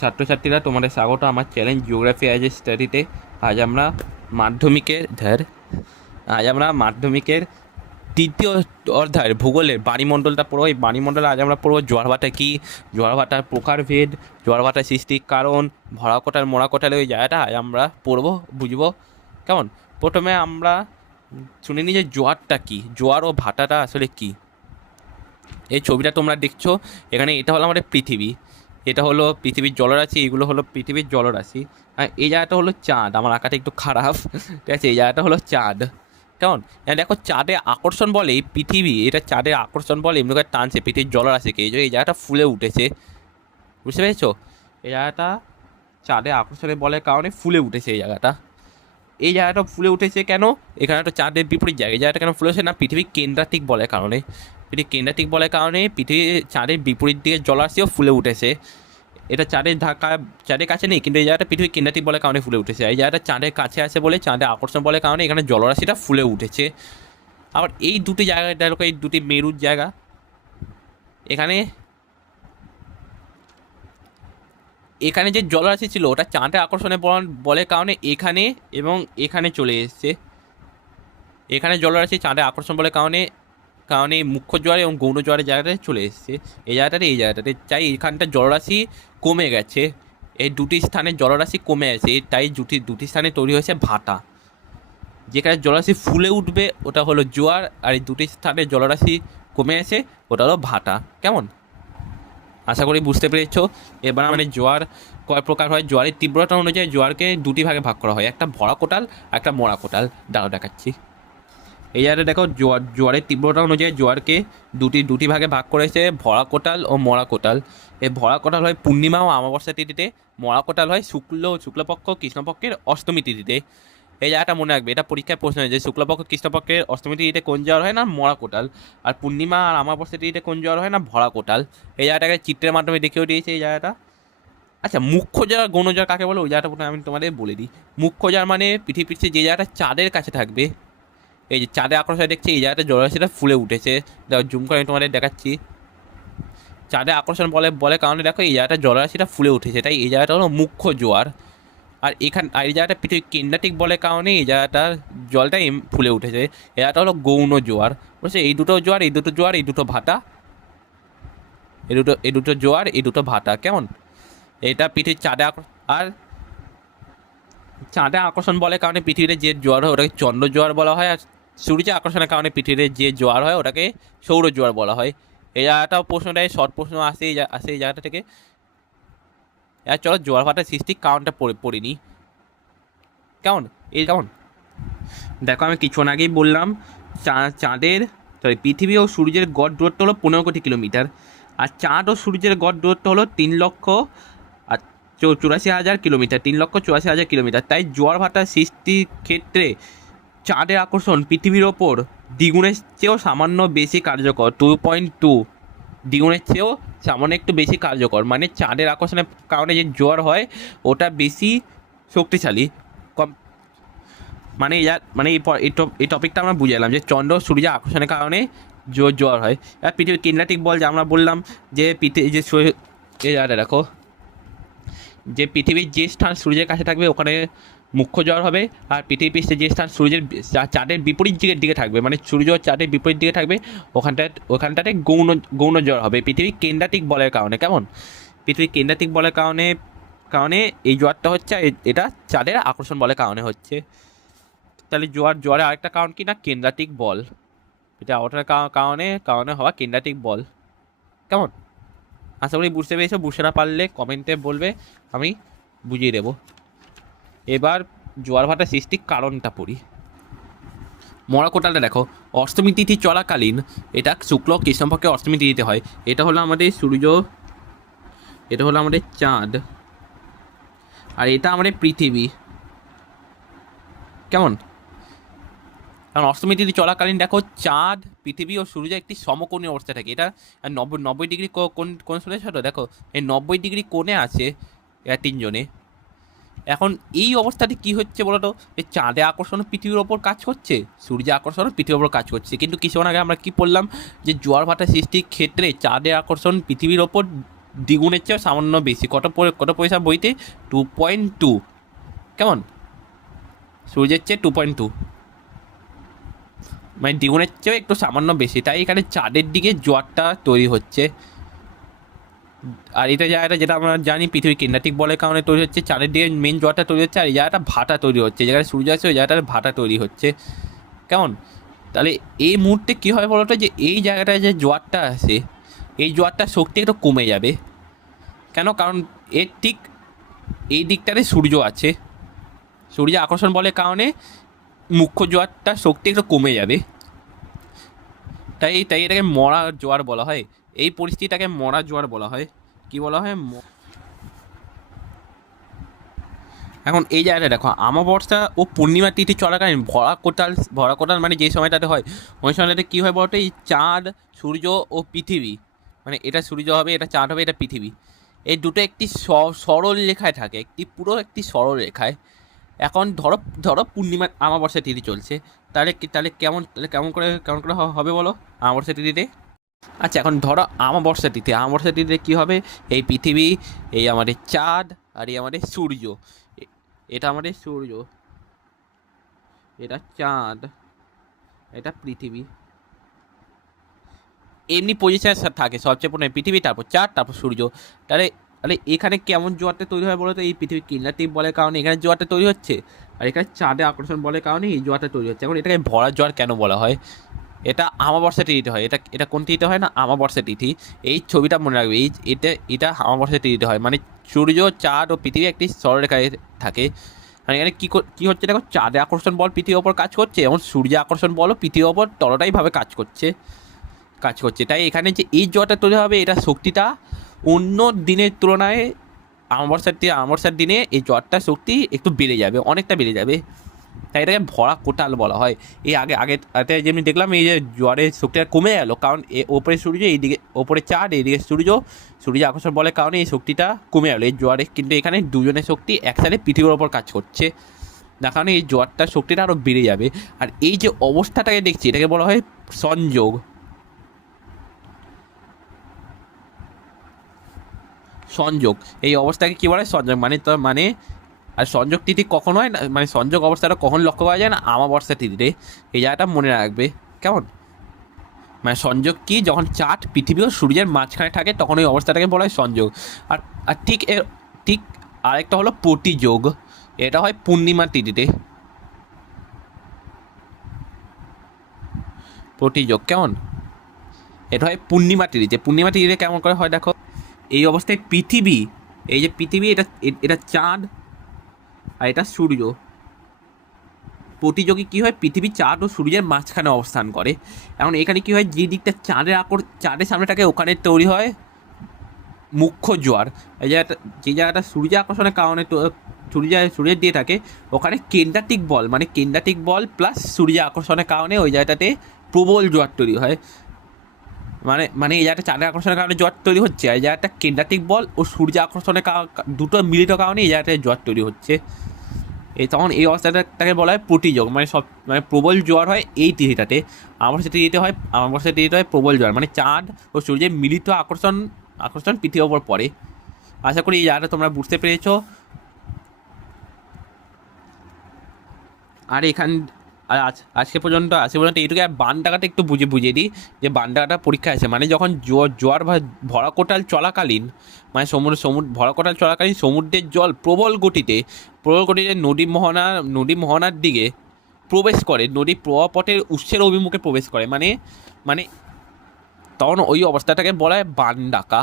ছাত্রছাত্রীরা, তোমাদের স্বাগত আমার চ্যালেঞ্জ জিওগ্রাফি অ্যাজ এ স্টাডিতে। আজ আমরা মাধ্যমিকের ধ্যার আজ আমরা মাধ্যমিকের তৃতীয় অধ্যায়ের ভূগোলের বায়ুমণ্ডলটা পড়বো। এই বায়ুমণ্ডলে আজ আমরা পড়বো জোয়ারভাটা কী, জোয়ারভাটার প্রকারভেদ, জোয়ারভাটার সৃষ্টির কারণ, ভরাকোটাল মোড়াকোটালের ওই জায়গাটা আজ আমরা পড়বো, বুঝবো। কেমন? প্রথমে আমরা শুনে নিই যে জোয়ারটা কী, জোয়ার ও ভাটাটা আসলে কী। এই ছবিটা তোমরা দেখছো, এখানে এটা হলো আমাদের পৃথিবী, এটা হলো পৃথিবীর জলরাশি, এগুলো হলো পৃথিবীর জলরাশি। আর এই জায়গাটা হলো চাঁদ, আমার আঁকাটা একটু খারাপ, ঠিক আছে। এই জায়গাটা হলো চাঁদ, কেমন? দেখো চাঁদে আকর্ষণ বলে এই পৃথিবী, এটা চাঁদে আকর্ষণ বলে এমনি করে টানছে পৃথিবীর জলরাশিকে, এই যে এই জায়গাটা ফুলে উঠেছে, বুঝতে পেরেছো? এই জায়গাটা চাঁদে আকর্ষণের বলের কারণে ফুলে উঠেছে এই জায়গাটা। এই জায়গাটা ফুলে উঠেছে কেন? এখানে একটা চাঁদের বিপরীত জায়গা, এই জায়গাটা কেন ফুলে উঠেছে না, পৃথিবীর কেন্দ্রাতিক বলের কারণে। পৃথিবীর কেন্দ্রাতিক বলের কারণে পৃথিবী চাঁদের বিপরীত দিকে জলাশয়ও ফুলে উঠেছে। এটা চাঁদের ধাক্কা, চাঁদের কাছে নেই, কিন্তু এই জায়গাটা পৃথিবীর কেন্দ্রাতিক বলের কারণে ফুলে উঠেছে। এই জায়গাটা চাঁদের কাছে আছে বলে চাঁদের আকর্ষণ বলের কারণে এখানে জলরাশিটা ফুলে উঠেছে। আবার এই দুটি জায়গায় দেখো, এই দুটি মেরুর জায়গা, এখানে এখানে যে জলরাশি ছিল ওটা চাঁদের আকর্ষণের বলের কারণে এখানে এবং এখানে চলে এসছে। এখানে জলরাশি চাঁদের আকর্ষণ বলের কারণে কারণে মুখ্য জোয়ার এবং গৌণ জোয়ারের জায়গাটায় চলে এসছে। এই জায়গাটাতে চাই এখানটা জলরাশি কমে গেছে, এই দুটি স্থানে জলরাশি কমে গেছে, তাই দুটি স্থানে তৈরি হয়েছে ভাটা। যেখানে জলরাশি ফুলে উঠবে ওটা হলো জোয়ার, আর এই দুটি স্থানে জলরাশি কমে গেছে ওটা হলো ভাটা। কেমন? আশা করি বুঝতে পেরেছো। এবার মানে জোয়ার কয় প্রকার হয়, জোয়ারের তীব্রতা অনুযায়ী জোয়ারকে দুটি ভাগে ভাগ করা হয়, একটা ভরা কোটাল, একটা মরা কোটাল। দাঁড়াও দেখাচ্ছি। এই জায়গাটা দেখো, জোয়ারের তীব্রতা অনুযায়ী জোয়ারকে দুটি ভাগে ভাগ করেছে, ভরা কোটাল ও মরা কোটাল। এই ভরা কোটাল হয় পূর্ণিমা ও অমাবস্যা তিথিতে, মরা কোটাল হয় শুক্লপক্ষ কৃষ্ণপক্ষের অষ্টমী তিথিতে। এই জায়গাটা মনে রাখবে, এটা পরীক্ষায় প্রশ্ন হয় যে শুক্লপক্ষ কৃষ্ণপক্ষের অষ্টমী তিথিতে কোন জোয়ার হয় না মরা কোটাল, আর পূর্ণিমা আর অমাবস্যা তিথিতে কোন জোয়ার হয় না ভরা কোটাল। এই জায়গাটাকে চিত্রের মাধ্যমে দেখিয়েও দিয়েছে এই জায়গাটা। আচ্ছা, মুখ্য জোয়ার গৌণ জোয়ার কাকে বলে ওই জায়গাটা প্রথমে আমি তোমাদের বলে দিই। মুখ্য জোয়ার মানে পৃথিবীর যে জায়গাটা চাঁদের কাছে থাকবে, এই যে চাঁদে আকর্ষণ দেখছি এই জায়গাটা জলরাশিটা ফুলে উঠেছে। দেখো জুম করে আমি তোমাদের দেখাচ্ছি। চাঁদে আকর্ষণ বলে কারণে দেখো এই জায়গাটা জলরাশিটা ফুলে উঠেছে, তাই এই জায়গাটা হলো মুখ্য জোয়ার। আর এই জায়গাটা পৃথিবীর কেন্দ্রাতিক বলে কারণে এই জায়গাটার জলটা ফুলে উঠেছে, এই জায়গাটা হলো গৌণ জোয়ার। বুঝছে? এই দুটো জোয়ার, এই দুটো জোয়ার, এই দুটো ভাটা, এই দুটো জোয়ার, এই দুটো ভাটা। কেমন? এটা পৃথিবীর আর চাঁদে আকর্ষণ বলে কারণে পৃথিবীতে যে জোয়ার হয় ওটাকে চন্দ্র জোয়ার বলা হয়, আর সূর্যের আকর্ষণের কারণে পৃথিবীতে যে জোয়ার হয় ওটাকে সৌর জোয়ার বলা হয়। এই জায়গাটাও প্রশ্ন দেয়, শর্ট প্রশ্ন আসে এই জায়গাটা থেকে। এবার চলো জোয়ার ভাটার সৃষ্টির কারণটা পড়িনি। কেমন? কেমন দেখো, আমি কিছুক্ষণ আগেই বললাম চাঁদের পৃথিবী ও সূর্যের গড় দূরত্ব হলো 15 কোটি কিলোমিটার, আর চাঁদ ও সূর্যের গড় দূরত্ব হলো 3,84,000 কিলোমিটার, 3,84,000 কিলোমিটার। তাই জোয়ার ভাটার সৃষ্টির ক্ষেত্রে চাঁদের আকর্ষণ পৃথিবীর ওপর দ্বিগুণের চেয়েও সামান্য বেশি কার্যকর, 2.2 দ্বিগুণের চেয়েও সামান্য একটু বেশি কার্যকর। মানে চাঁদের আকর্ষণের কারণে যে জোয়ার হয় ওটা বেশি শক্তিশালী। কম মানে এই টপিকটা আমরা বুঝে এলাম যে চন্দ্র সূর্য আকর্ষণের কারণে জোয়ার হয়। আর পৃথিবীর কেন্দ্রাতিক বল যে আমরা বললাম যে এই জায়গাটা দেখো, যে পৃথিবীর যে স্থান সূর্যের কাছে থাকবে ওখানে মুখ্য জোয়ার হবে, আর পৃথিবীর পৃষ্ঠে যে স্থান চাঁদের বিপরীত দিকে থাকবে, মানে সূর্য চাঁদের বিপরীত দিকে থাকবে, ওখানটাতে গৌণ জোয়ার হবে পৃথিবীর কেন্দ্রাতিক বলের কারণে। কেমন? পৃথিবীর কেন্দ্রাতিক বলের কারণে কারণে এই জোয়ারটা হচ্ছে, এটা চাঁদের আকর্ষণ বলের কারণে হচ্ছে। তাহলে জোয়ারের আরেকটা কারণ কি না, কেন্দ্রাতিক বল। এটা ওঠার কারণে হওয়া কেন্দ্রাতিক বল। কেমন? আশা করি বুঝতে পেরেছো। বুঝতে না পারলে কমেন্টে বলবে, আমি বুঝিয়ে দেবো। এবার জোয়ার ভাটার সৃষ্টির কারণটা পড়ি। মরা কোটালটা দেখো, অষ্টমী তিথি চলাকালীন, এটা শুক্ল কৃষ্ণপক্ষে অষ্টমী তিথিতে হয়। এটা হলো আমাদের সূর্য, এটা হলো আমাদের চাঁদ, আর এটা আমাদের পৃথিবী। কেমন? কারণ অষ্টমী তিথি চলাকালীন দেখো চাঁদ, পৃথিবী ও সূর্য একটি সমকোণী অবস্থায় থাকে। এটা 90 ডিগ্রি কোণ শুনেছো তো? দেখো এই 90 ডিগ্রি কোণে আছে এরা তিনজনে। এখন এই অবস্থাটি কি হচ্ছে বলো তো, এই চাঁদে আকর্ষণ পৃথিবীর ওপর কাজ করছে, সূর্যে আকর্ষণ পৃথিবীর ওপর কাজ করছে। কিন্তু কিছুক্ষণ আগে আমরা কি বললাম যে জোয়ার ভাটা সৃষ্টির ক্ষেত্রে চাঁদে আকর্ষণ পৃথিবীর ওপর দ্বিগুণের চেয়েও সামান্য বেশি। কত পয়সা বইতে? 2.2। কেমন? সূর্যের চেয়ে 2.2, মানে দ্বিগুণের চেয়েও একটু সামান্য বেশি। তাই এখানে চাঁদের দিকে জোয়ারটা তৈরি হচ্ছে। আর এটা জায়গাটা যেটা আমরা জানি পৃথিবীর কেন্দ্রাতিক বলের কারণে তৈরি হচ্ছে, চাঁদের দিকে মেন জোয়ারটা তৈরি হচ্ছে। আর এই জায়গাটা ভাটা তৈরি হচ্ছে, যেখানে সূর্য আছে ওই জায়গাটার ভাটা তৈরি হচ্ছে। কেমন? তাহলে এই মুহূর্তে কী হয় বলতো, যে এই জায়গাটায় যে জোয়ারটা আছে, এই জোয়ারটার শক্তি একটু কমে যাবে। কেন? কারণ এর ঠিক এই দিকটাতে সূর্য আছে, সূর্য আকর্ষণ বলের কারণে মুখ্য জোয়ারটার শক্তি একটু কমে যাবে। তাই তাই এটাকে মরা জোয়ার বলা হয়। এই পরিস্থিতিটাকে মরা জোয়ার বলা হয়। কি বলা হয়? এখন এই জায়গাটা দেখো, অমাবস্যা ও পূর্ণিমা তিথি চলাকালীন ভরা কোটাল মানে যে সময়টাতে হয়, ওই সময়টাতে কী হয় বলতো, এই চাঁদ, সূর্য ও পৃথিবী, মানে এটা সূর্য হবে, এটা চাঁদ হবে, এটা পৃথিবী, এই দুটো একটি সরল রেখায় থাকে, একটি সরল রেখায়। এখন ধরো ধরো পূর্ণিমা অমাবস্যা তিথি চলছে, তাহলে কেমন করে হবে বলো অমাবস্যা তিথিতে? আচ্ছা, এখন ধরো অমাবস্যা তিথিতে কী হবে? এই পৃথিবী, এই আমাদের চাঁদ, আর এই আমাদের সূর্য, এটা আমাদের সূর্য, এটা চাঁদ, এটা পৃথিবী, এমনি পজিশনে থাকে সবচেয়ে প্রথমে পৃথিবী, তারপর চাঁদ, তারপর সূর্য। তাহলে তাহলে এখানে কেমন জোয়ারটা তৈরি হয় বলো তো? এই পৃথিবীর কেন্দ্রাতিক বলের কারণে এখানে জোয়ারটা তৈরি হচ্ছে, আর এখানে চাঁদে আকর্ষণ বলের কারণে এই জোয়ারটা তৈরি হচ্ছে। এখন এটাকে ভরা জোয়ার কেন বলা হয়? এটা অমাবস্যা তিথিতে হয়। এটা কোন তিথিতে হয়? না, অমাবস্যা তিথি। এই ছবিটা মনে রাখবে, এটা অমাবস্যা তিথিতে হয়। মানে সূর্য, চাঁদ ও পৃথিবী একটি সরলরেখায় থাকে। মানে এখানে কী হচ্ছে দেখো, চাঁদে আকর্ষণ বল পৃথিবীর ওপর কাজ করছে, এবং সূর্য আকর্ষণ বলও পৃথিবীর ওপর ততটাইভাবে কাজ করছে। তাই এখানে যে এই জোয়ারটা তৈরি হবে, এটা শক্তিটা অন্য দিনের তুলনায় অমাবস্যার দিনে এই জোয়ারটার শক্তি একটু বেড়ে যাবে, অনেকটা বেড়ে যাবে। তাই এটাকে ভরা কোটাল বলা হয়। এই আগে যেমনি দেখলাম, এই যে জোয়ারের শক্তিটা কমে গেল, কারণ ওপরে সূর্য, এইদিকে ওপরে চাঁদ, এইদিকে সূর্য আকর্ষণ বলের কারণে এই শক্তিটা কমে গেল এই জোয়ারে। কিন্তু এখানে দুজনের শক্তি একসাথে পৃথিবীর ওপর কাজ করছে, যার কারণে এই জোয়ারটার শক্তিটা আরও বেড়ে যাবে। আর এই যে অবস্থাটাকে দেখছি, এটাকে বলা হয় সংযোগ। সংযোগ, এই অবস্থাকে কী বলে? সংযোগ। মানে আর সংযোগ তিথি কখন হয় না, মানে সংযোগ অবস্থাটা কখন লক্ষ্য করা যায় না? অমাবস্যা তিথিতে। এই জায়গাটা মনে রাখবে। কেমন? মানে সংযোগ কি? যখন চাঁদ, পৃথিবী ও সূর্যের মাঝখানে থাকে, তখন ওই অবস্থাটাকে বলা হয় সংযোগ। আর আর ঠিক আরেকটা হলো প্রতিযোগ। এটা হয় পূর্ণিমা তিথিতে। প্রতিযোগ কেমন? এটা হয় পূর্ণিমা তিথিতে কেমন করে হয় দেখো, এই অবস্থায় পৃথিবী, এই যে পৃথিবী, এটা চাঁদ, আর এটা সূর্য। প্রতিযোগী কী হয়? পৃথিবী, চাঁদ ও সূর্যের মাঝখানে অবস্থান করে। এখন এখানে কী হয়, যে দিকটা চাঁদের সামনে থাকে, ওখানে তৈরি হয় মুখ্য জোয়ার। এই জায়গাটা, যে জায়গাটা সূর্য আকর্ষণের কারণে সূর্যের দিয়ে থাকে, ওখানে কেন্দ্রাতিক বল প্লাস সূর্য আকর্ষণের কারণে ওই জায়গাটাতে প্রবল জোয়ার তৈরি হয়। মানে এই জায়গাটা চাঁদের আকর্ষণের কারণে জোয়ার তৈরি হচ্ছে, আর এই জায়গাটা কেন্দ্রাতিক বল ও সূর্য আকর্ষণের দুটো মিলিত কারণে এই জায়গাটায় জোয়ার তৈরি হচ্ছে। তখন এই অবস্থাটাকে বলা হয় প্রতিযোগ। মানে প্রবল জোয়ার হয় এই তিথিটাতে। অমাবস্যা তিথিতে হয় প্রবল জোয়ার, মানে চাঁদ ও সূর্যের মিলিত আকর্ষণ পৃথিবীর ওপর পড়ে। আশা করি এই জায়গাটা তোমরা বুঝতে পেরেছো। আর আজকে পর্যন্ত এইটুকু। আর বান ডাকাটা একটু বুঝিয়ে দিই, যে বান ডাকাটা পরীক্ষা আছে, মানে যখন জোয়ার ভরা কোটাল চলাকালীন, মানে ভরা কোটাল চলাকালীন সমুদ্রের জল প্রবল গতিতে নদী মোহনার দিকে প্রবেশ করে, নদী প্রবাহপথের উৎসের অভিমুখে প্রবেশ করে, মানে তখন ওই অবস্থাটাকে বলা হয় বান ডাকা।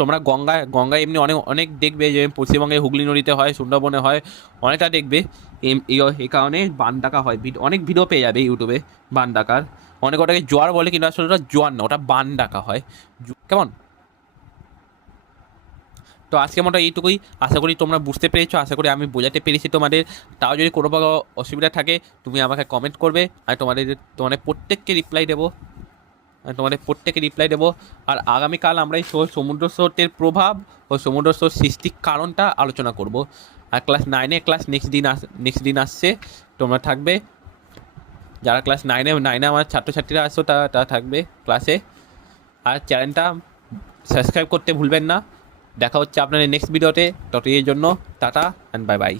তোমরা গঙ্গায় এমনি অনেক অনেক দেখবে, যে পশ্চিমবঙ্গে হুগলি নদীতে হয়, সুন্দরবনে হয়, অনেকটা দেখবে। এই কারণে বান ডাকা হয়। অনেক ভিডিও পেয়ে যাবে ইউটিউবে বান ডাকার। ওটাকে জোয়ার বলে, কিন্তু আসলে ওটা জোয়ার না, ওটা বান ডাকা হয়। কেমন? তো আজকের মতো এইটুকুই। আশা করি তোমরা বুঝতে পেরেছো, আশা করি আমি বোঝাতে পেরেছি তোমাদের। তাও যদি কোনো অসুবিধা থাকে, তুমি আমাকে কমেন্ট করবে, আর তোমাদের প্রত্যেককে রিপ্লাই দেবো। আর আগামীকাল আমরা এই সমুদ্র স্রোতের প্রভাব ও সমুদ্র স্রোত সৃষ্টির কারণটা আলোচনা করব। আর ক্লাস 9-এর ক্লাস নেক্সট দিন আসছে, তোমরা থাকবে। যারা ক্লাস 9-এ আমার ছাত্রছাত্রীরা আসছো, তারা থাকবে ক্লাসে। আর চ্যানেলটা সাবস্ক্রাইব করতে ভুলবেন না। দেখা হচ্ছে আপনাদের নেক্সট ভিডিওতে, ততদিনের জন্য টাটা অ্যান্ড বাই বাই।